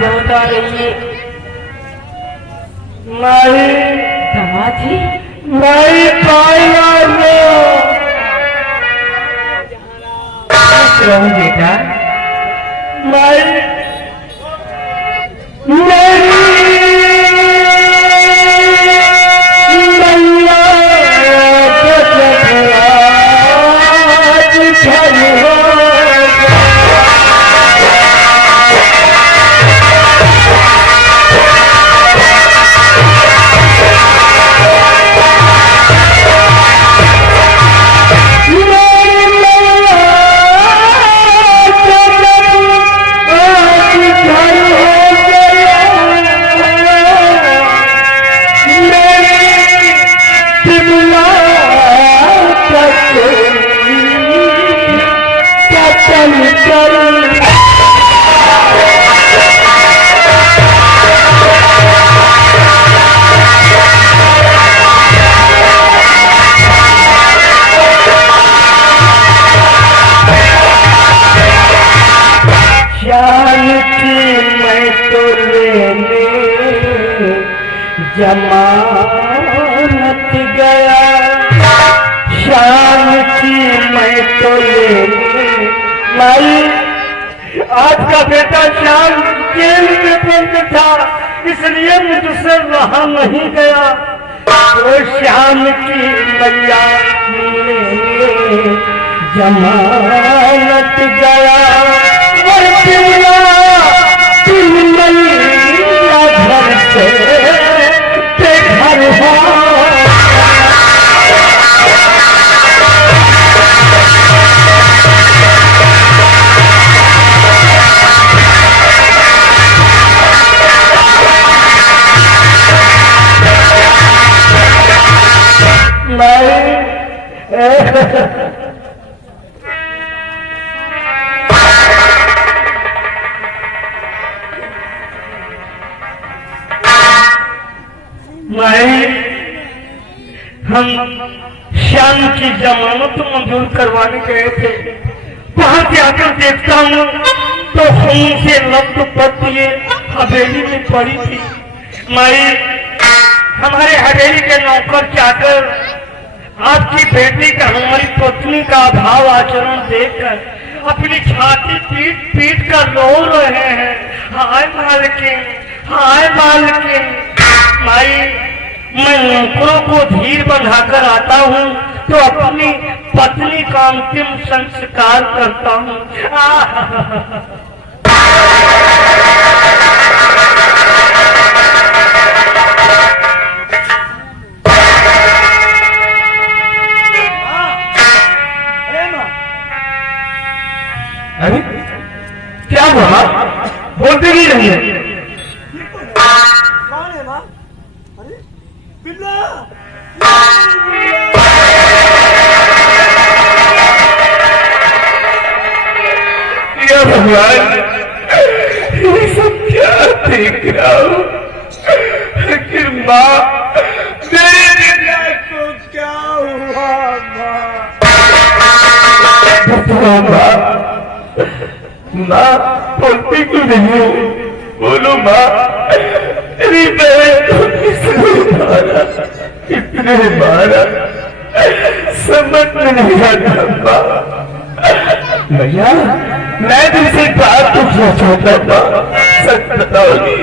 बहुत आ रही है। माई दामाद जी माई पाया लो रहूं बेटा। माई मेरी मैया के जगराज घर हो जमानत गया शाम की मैं तो लेने माई आज का बेटा श्याम जेल में बंद था इसलिए मुझसे वहां नहीं गया वो श्याम की मैया लेने जमानत गया घर से घर हो हम श्याम की जमानत मंजूर करवाने गए थे वहां जाकर देखता हूँ तो खून से लथपथ ये हवेली में पड़ी थी। माई हमारे हवेली के नौकर चाकर आपकी बेटी का हमारी पत्नी का भाव आचरण देखकर अपनी छाती पीट पीट कर रो रहे हैं। हाय मालकिन हाय मालकिन। माई मैं नौकरों को धीर बंधाकर आता हूँ तो अपनी पत्नी का अंतिम संस्कार करता हूँ। अरे क्या हुआ बोलते नहीं रहिए। कौन है माँ? अरे बिल्ला भगवान ये सब क्या देख रहा हूँ। आखिर माँ मेरे बिल्ला को क्या हुआ माँ? माँ बोलती क्यों नहीं हो? बोलो माँ तेरी बहन को किसने मारा कितने मारा समझ में नहीं आता माँ। भैया मैं तुमसे बात पूछना चाहता था सच बताओगी?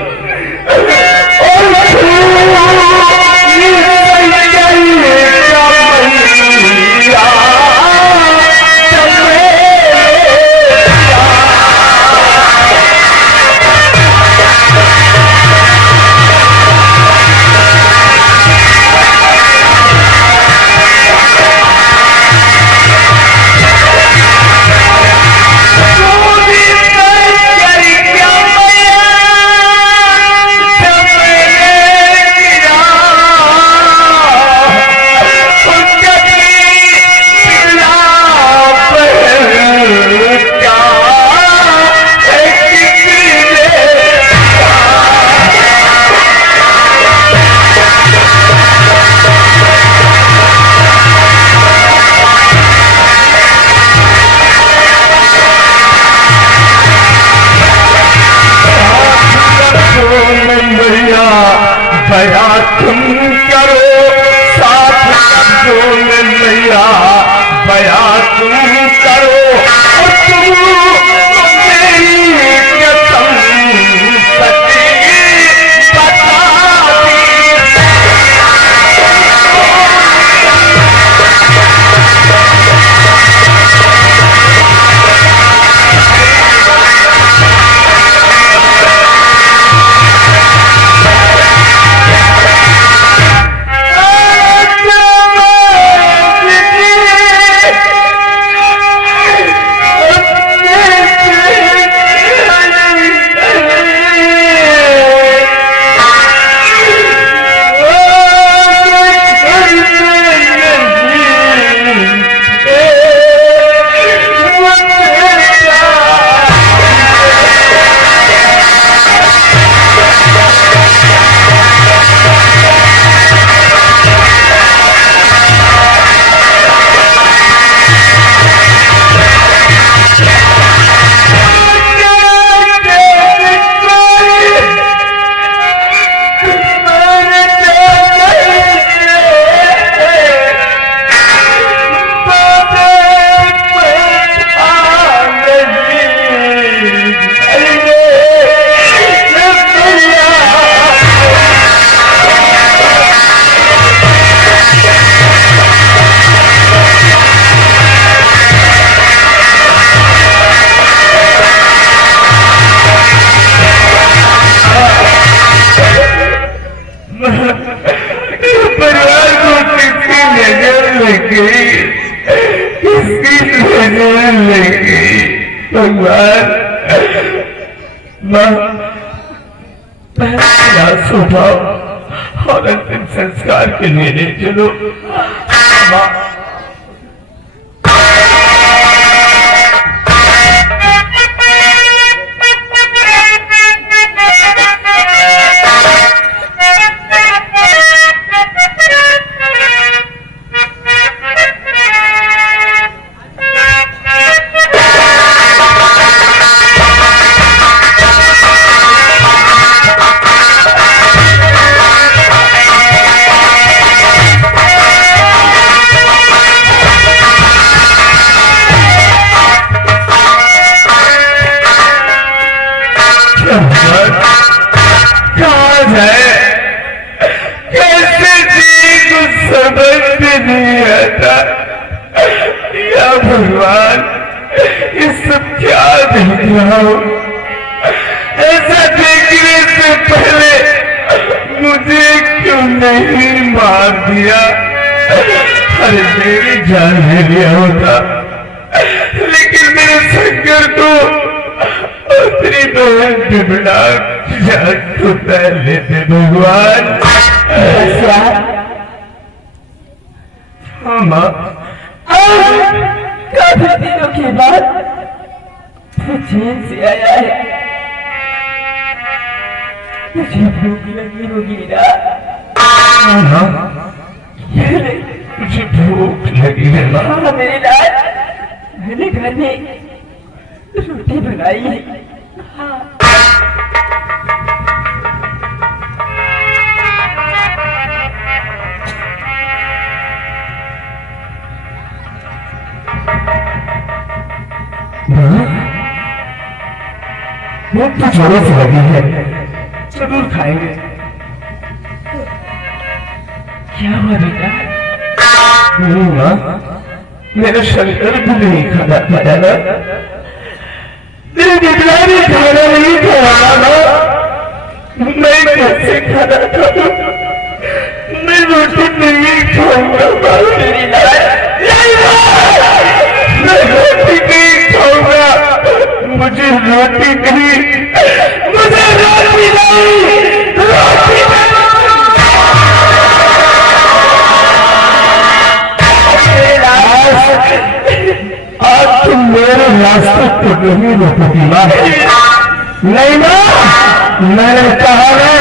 लेंगे भगवान। मैं सुबह और अंतिम संस्कार के लिए ले चलो। भगवान ये सब क्या देख रहा हूँ? ऐसा देखने से पहले मुझे क्यों नहीं मार दिया? अरे मेरी जान ले लिया होता, लेकिन मेरे शंकर को तेरी बहन बिमला जान तो तैर लेते भगवान। हाँ माँ, काफी दिनों के बाद तू चैन से आया है। मुझे भूख लगी होगी ना? मुझे भूख लगी है माँ। हाँ मेरे लाल, मैंने घर में रोटी बनाई है। हाँ। भूख तो जोरों से लगी है, जरूर खाएंगे। क्या हुआ बेटा? नहीं माँ, मेरा शंकर भी नहीं खाना खाया ना, मेरी बिमला भी खाना नहीं खाया ना, मैं कैसे खाना खाऊं? मैं रोटी नहीं खाऊंगा। मेरी लाल, मैं रोटी नहीं खाऊंगा। मुझे रोटी नहीं, मुझे रोटी नहीं, रोटी आज तुम मेरे रास्ते को नहीं रोकोगी माँ। नहीं माँ, मैंने कहा ना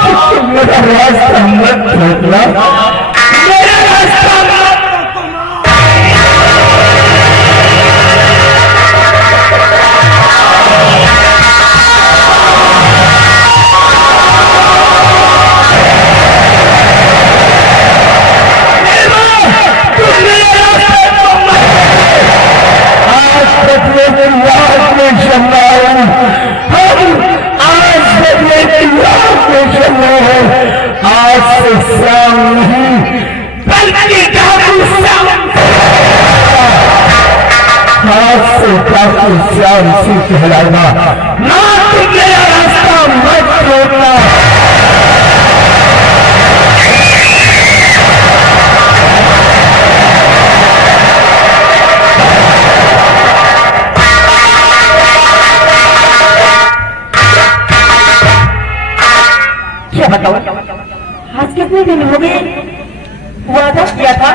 कि तुम मेरा रास्ता मत रोकना, मेरा रास्ता मत। आज से शाम नहीं, बल्कि आज से काफी शाम से कहलाएगा ना। तुम मेरा रास्ता मत रोकना। क्या बताओ, आज कितने दिन हो गए? वादा किया था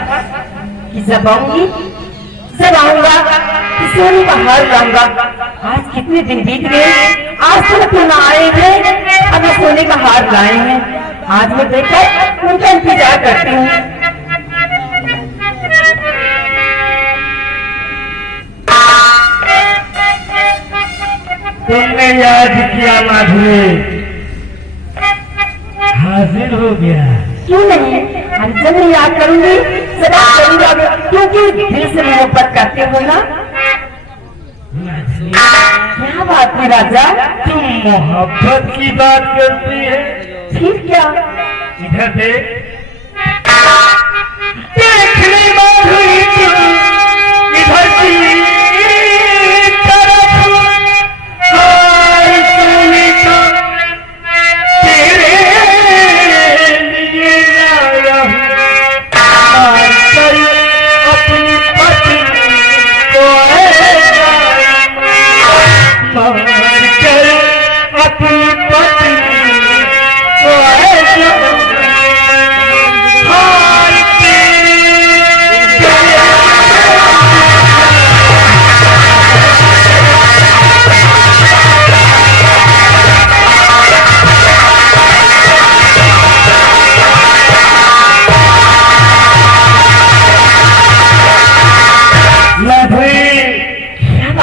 कि जब आऊंगी, जब आऊंगा तो सोने का हार लाऊंगा। आज कितने दिन बीत गए, आज तक तो ना आए थे, अब मैं सोने का हार लाए हैं। आज मैं देखकर उनका इंतजार करती हूँ। तुमने याद किया माधुरी, हाजिर हो गया। क्यों नहीं, हम जरूर याद करूंगी, सदा करूंगा, क्योंकि दिल से मोहब्बत करते हो ना। क्या बात है राजा? तुम मोहब्बत की बात करती है? फिर क्या? इधर देख, देखने माधुरी इधर की तरफ, हाय सोने का तेरे लिए लाया हूं, मार कर अपनी पत्नी को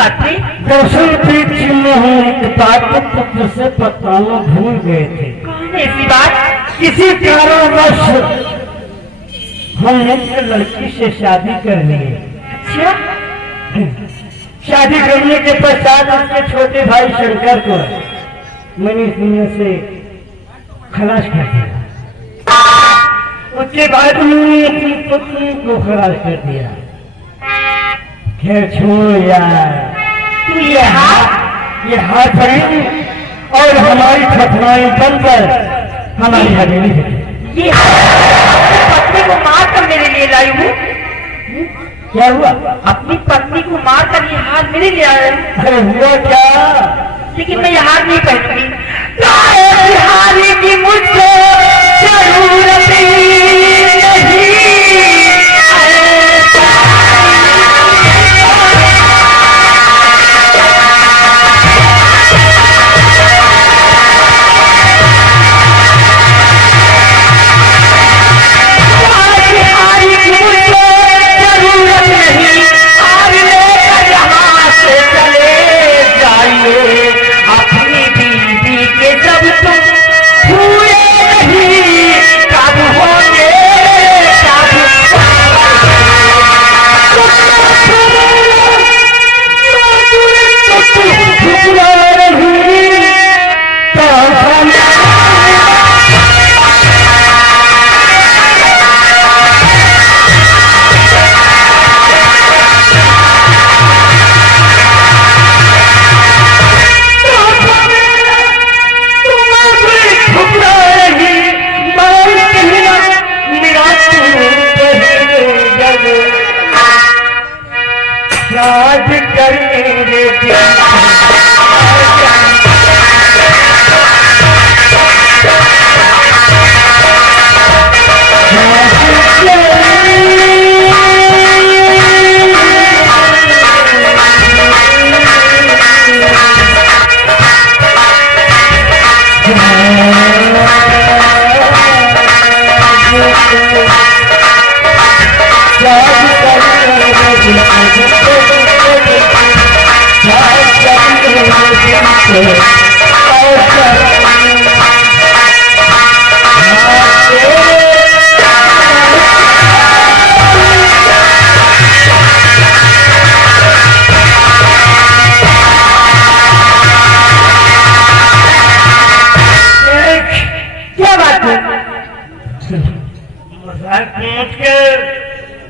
बात थी? दरअसल प्रीति में हम एक बात को तुझसे बताना भूल गए थे। कौन ऐसी बात? किसी कारणवश हम एक लड़की से शादी कर लिए। अच्छा, शादी करने के पश्चात उसके छोटे भाई शंकर को मैंने इस दुनिया से खलास कर दिया। उसके बाद मैंने अपनी पत्नी को खलास कर दिया। खैर छोड़ यार, तू ये हाथ पड़ी और हमारी छठनाई बनकर हमारी हवेली है। ये अपनी पत्नी को मार कर मेरे लिए लाई हूँ। क्या हुआ? अपनी पत्नी को मार कर ये हार मेरे लिए आया हूँ। अरे हुआ क्या? लेकिन मैं ये हार नहीं पहनूंगी। हार की मुझको जरूरत नहीं।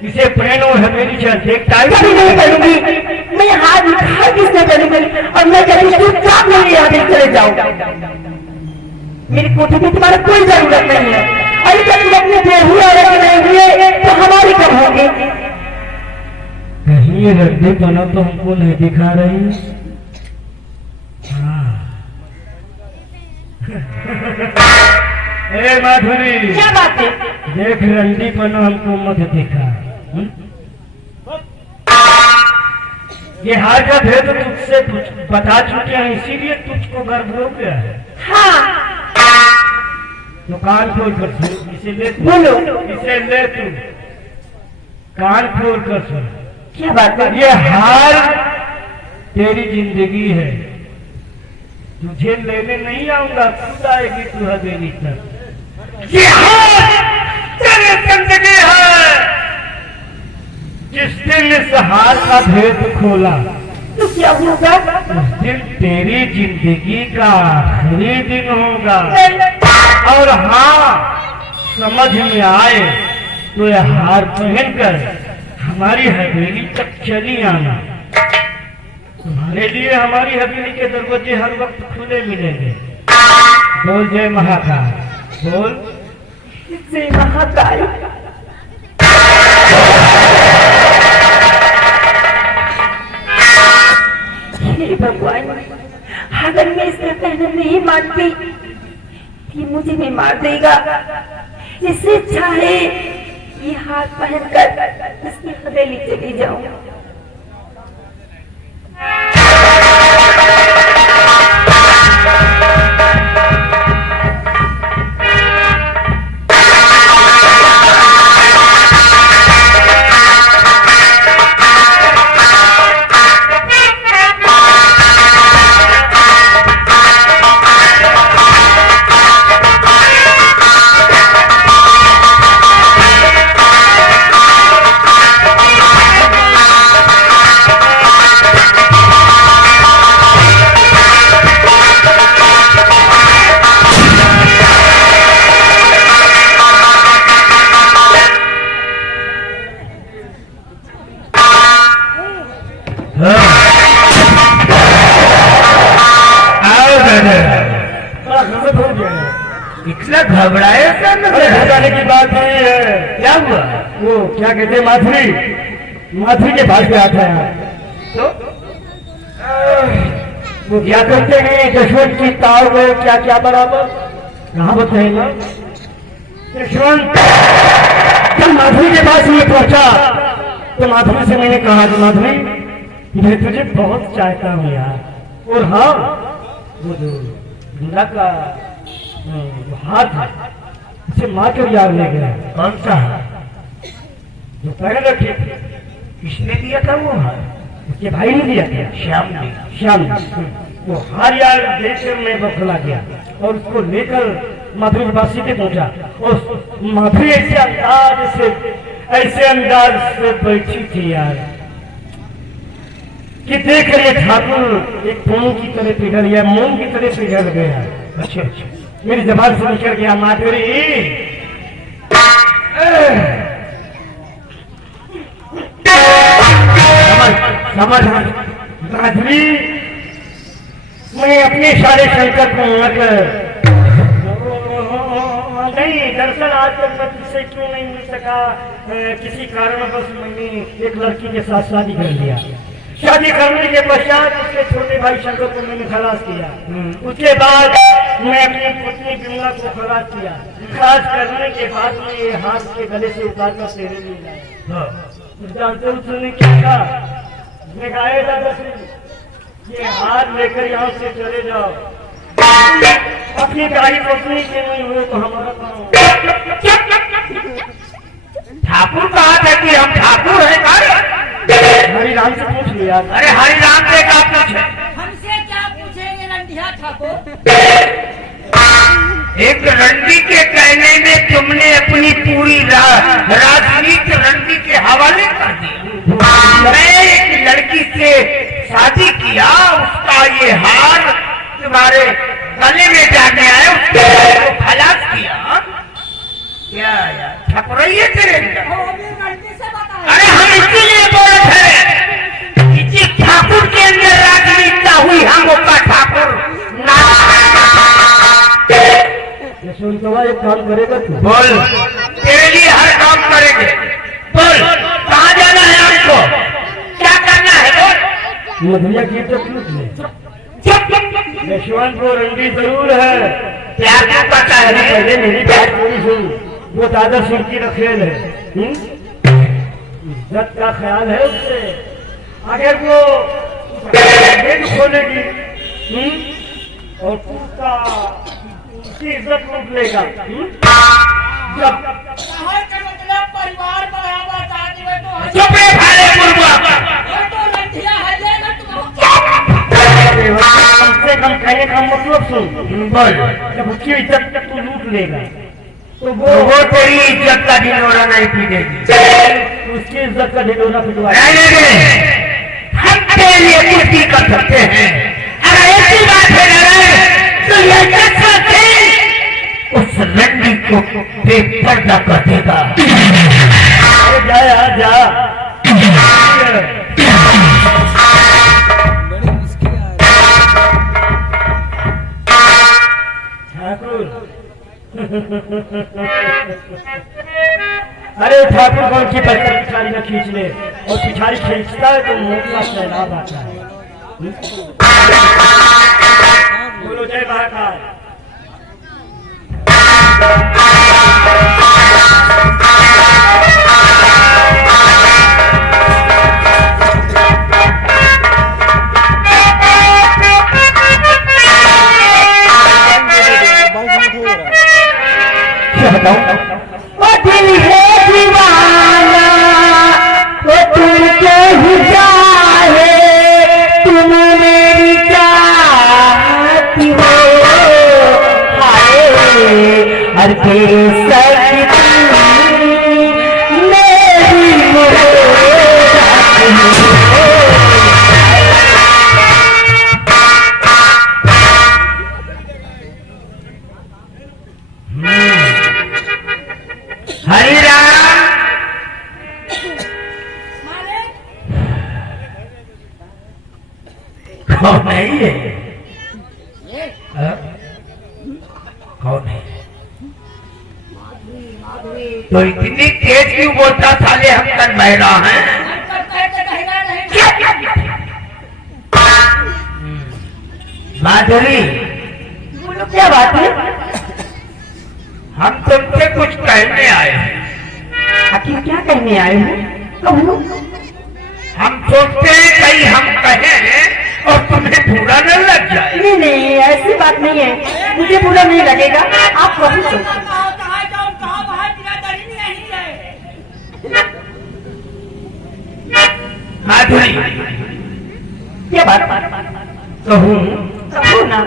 इसे पहनो है मेरी देखता कभी नहीं पहनूंगी। मैं हाथ हाथ किसने पहनूंगी? और मैं कभी चुपचाप नहीं यहाँ से चले जाऊँ। मेरी कोठी में तुम्हारा कोई जरूरत नहीं है। अरे जब तुम अपने देर हुए और नहीं हुए तो हमारी कब होगी? कहीं ये रद्दी बना तो हमको नहीं दिखा रही। ए माधुरी, क्या बात है? देख रंडी पना हमको मत दिखा। ये हार का भेद तुझसे बता चुके हैं, इसीलिए तुझको गर्व हो गया है। हाँ, तो कान खोल कर सुन, इसे ले तू। बोलो। इसे ले तू, कान खोल कर सुन। क्या बात है? ये हार तेरी जिंदगी है, तुझे लेने नहीं आऊंगा, खुद आएगी तू हवेली तक। ये हार तेरी जिंदगी है। जिस दिन इस हार का भेद खोला तो क्या होगा? उस दिन तेरी जिंदगी का आखिरी दिन होगा। और हाँ, समझ में आए तो यह हार पहनकर हमारी हवेली तक चली आना। तुम्हारे लिए हमारी हवेली के दरवाजे हर वक्त खुले मिलेंगे। बोल जय महाकाल, बोल जय महाकाल। हे भगवान, अगर मैं इसे पहले नहीं मानती ये मुझे भी मार देगा। इससे अच्छा है ये हाथ पहनकर इसकी हवेली चली जाऊं। आओ दादा, बड़ा गलत हो गया है। इतना घबराया क्या अरे घबराने की बात नहीं है। क्या हुआ? वो क्या कहते हैं, माधुरी के पास गया था यार। तो वो क्या करते हैं, यशवंत की ताव में क्या क्या बराबर कहाँ बताएगा। यशवंत जब माधुरी के पास में पहुंचा तो माधुरी से मैंने कहा कि माधुरी मैं तुझे बहुत चाहता हूँ यार। और हाँ, वो जो दूल्हा का हाथ है उसे मार कर यार ले गया। कौन सा? जो पहले रखी किसने दिया था वो हार? उसके भाई ने दिया था, श्याम ने। श्याम ने। वो हार यार देखकर मैं बखला गया और उसको लेकर माधुरी के पास सीधे पहुंचा और माधुरी ऐसे अंदाज से बैठी थी यार कि देख रहे ठाकुर एक फोन की तरह पिघल गया, मोम की तरह पिघल गया। अच्छा अच्छा, मेरी जबान से निकल गया माधुरी। समझ माधुरी, मैं अपने सारे संकट में मतलब नहीं, दरअसल आज तक मैं तुझसे क्यों नहीं मिल सका, किसी कारणवश मैंने एक लड़की के साथ शादी कर लिया। शादी करने के पश्चात उसके छोटे भाई शंकर को मैंने खलास किया। उसके बाद मैं अपनी पुत्री बिमला को खलास किया। खलास करने के बाद मैं ये हाथ के गले से उतार कर तेरे लिए लाया। जानते हो उसने क्या कहा? उसने कहा "ए दादाश्री, ये हाथ लेकर यहाँ से चले जाओ, अपनी गाड़ी पत्नी के नहीं हुए तो हमारा काम होगा।" ठाकुर कहा था कि हम ठाकुर हैं का? हरिराम से पूछ लिया। अरे हरिराम से क्या पूछे? हमसे क्या पूछेंगे रंधिया ठाकुर? एक रंडी के कहने में तुमने अपनी पूरी राजनीति रंडी के हवाले कर दिया। मैं एक लड़की से शादी किया, उसका ये हार तुम्हारे गले में जाने आया, उसको खलास किया। क्या यार ठकुरैया तेरे लिए? अरे हम इसीलिए बोल रहे हैं कि जिस ठाकुर के अंदर राजनीतिता हुई हम उसका ठाकुर ना। यशवंतवा एक काम करेगा तू? बोल, तेरे लिए हर काम करेंगे। बोल, कहाँ जाना है हमको, क्या करना है? बोल। मधुरिया की इज्जत लूट ले। यशवंत वो रंडी जरूर है, प्यार क्यों करता है? पहले मेरी बात पूरी सुन। वो दादा सिंह की रखेल है, इज्जत का ख्याल है उससे। अगर वो गेट खोलेगी और पूरा उसकी इज्जत लूट लेगा। जब परिवार बढ़ावा चाहती है तो चुप रे भाले मुर्गा। रंधिया है लेगा कम से कम कहने का मतलब सुन। बोल, जब उसकी इज्जत तक तू लूट लेगा तो वो तेरी इज्जत का ढिंढोरा नहीं पीटेगी। उसकी इज्जत का ढिंढोरा पिटवा। हम तेरे लिए कुछ भी कर सकते हैं। अगर ऐसी बात है नारायण तो ये कर सकते उस रंडी को बेपर्दा कर देगा। अरे जा यार जा। ठाकुर अरे ठाकुर कौन की पत्थर पिछाड़ी में खींच ले, और पिछाड़ी खींचता है तो मुंह का सैलाब आता है। बोलो जय महाकाल। ओ दिल है दीवाना, वो तुमको ही चाहे, तुम मेरी चाहती हो। हाय हर के कौन है ये? ये हाँ? कौन है? माधुरी तो इतनी तेज क्यों बोलता साले, हम तक बहरा हैं? करता है तो कहना नहीं। माधुरी, बोलो क्या बात है? हम तुमसे कुछ कहने आए हैं। आखिर क्या कहने आए हो? कहो। हम सोचते हैं कहीं हम कहें और तुम्हें बुरा न लग जाए। नहीं नहीं, ऐसी बात नहीं है, मुझे बुरा नहीं लगेगा। आप कहो तो। कहाँ जाऊँ कहाँ बाहर बिरादरी नहीं है। माधुरी, क्या बात? कहूँ? कहो ना।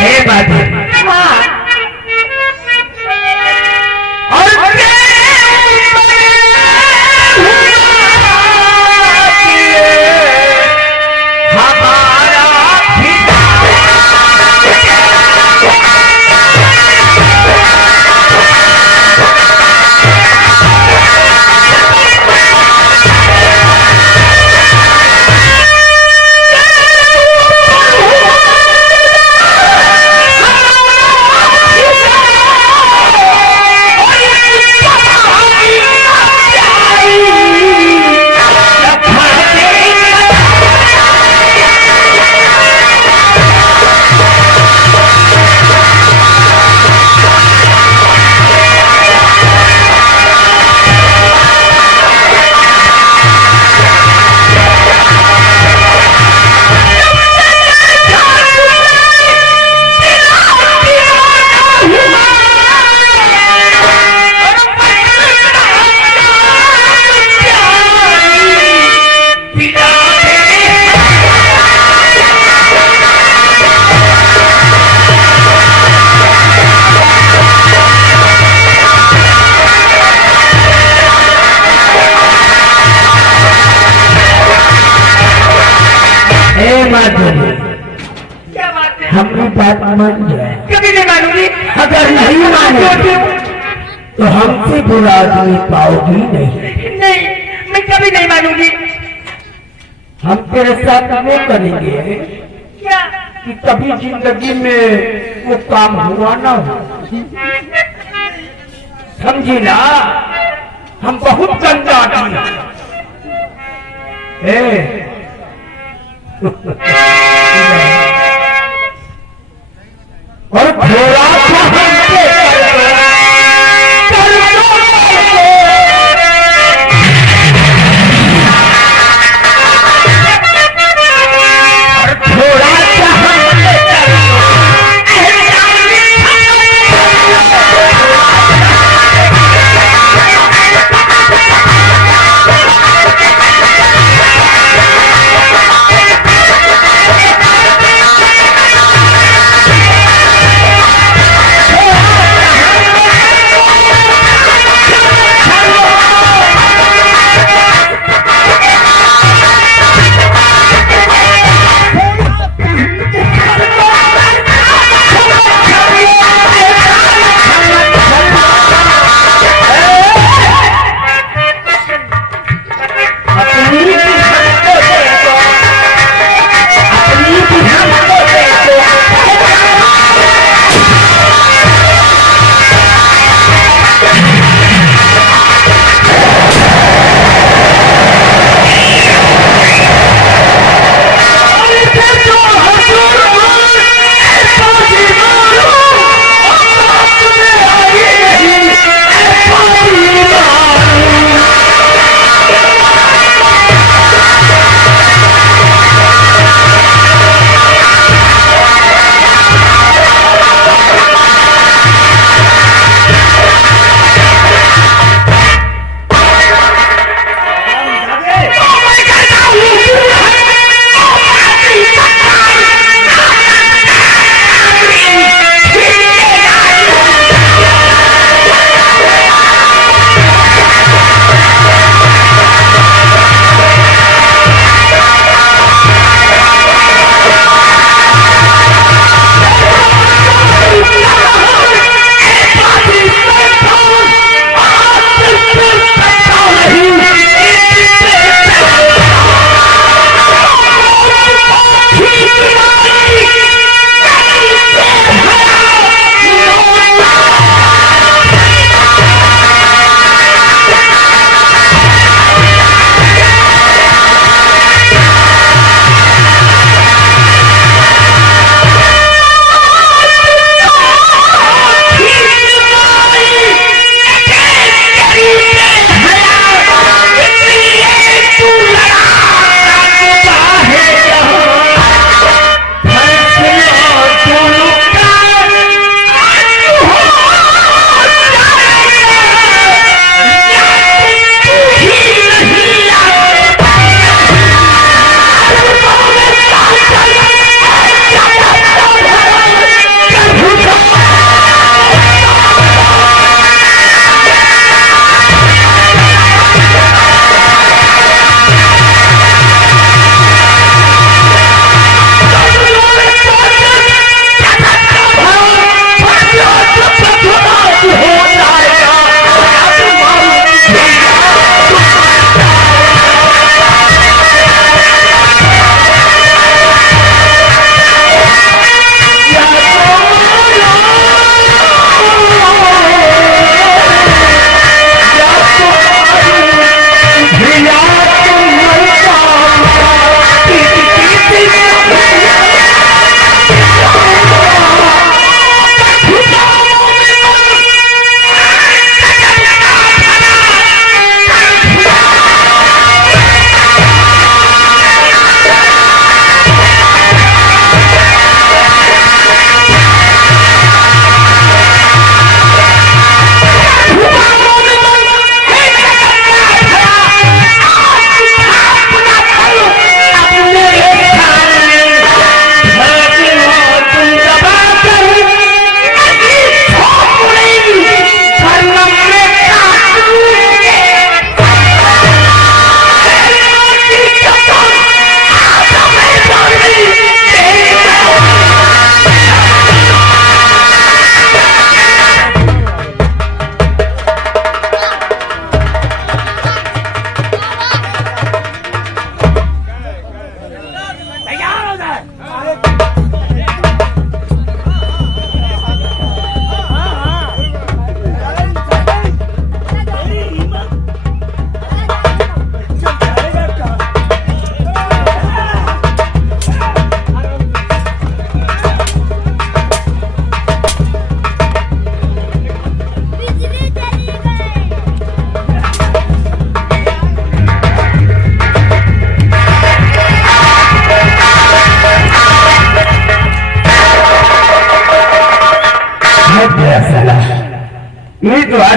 हे माधुरी, हाँ, और क्या हमारा पिता क्या बात है? हमारी बात मान जाए। कभी नहीं मानूंगी। अगर नहीं मानोगे तो हमसे बुरा आदमी पाओगी नहीं। नहीं, मैं कभी नहीं मानूंगी। हम तेरे साथ वो करेंगे क्या? कि कभी जिंदगी में वो काम हुआ ना हो। समझी ना? हम बहुत गंदा आदमी हैं। और थोड़ा सा हमसे कर दो, और थोड़ा सा हमसे कर दो।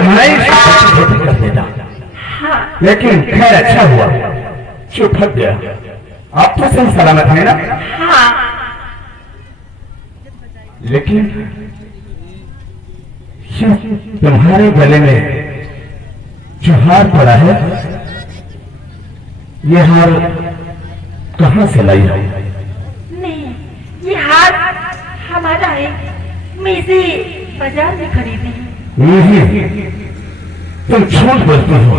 मैं छोटी कर देता, हाँ लेकिन खैर अच्छा हुआ जो फट गया। आप तो सही सलामत है ना? हाँ। लेकिन ये तुम्हारे गले में जो हार पड़ा है, ये हार कहाँ से लाई है? नहीं, ये हार हमारा है, मैं इसे बाजार में खरीदी हूँ। नहीं, तुम झूठ बोलती हो।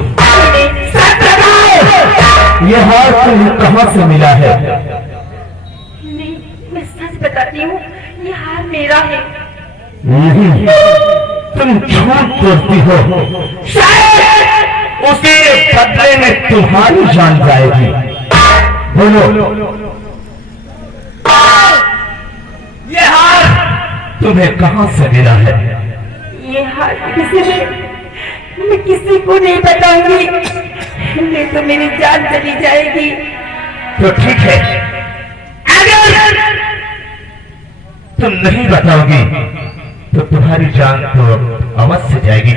ये हार तुम्हें कहाँ से मिला है? नहीं, मैं सच बताती हूँ, ये हार मेरा है। नहीं, तुम झूठ बोलती हो। शायद उसके बदले में तुम्हारी जान जाएगी। बोलो, ये हार तुम्हें कहाँ से मिला है? ये हार मैं किसी को नहीं बताऊंगी, नहीं तो मेरी जान चली जाएगी। तो ठीक है, अगर तुम नहीं बताओगी तो तुम्हारी जान तो अवश्य जाएगी।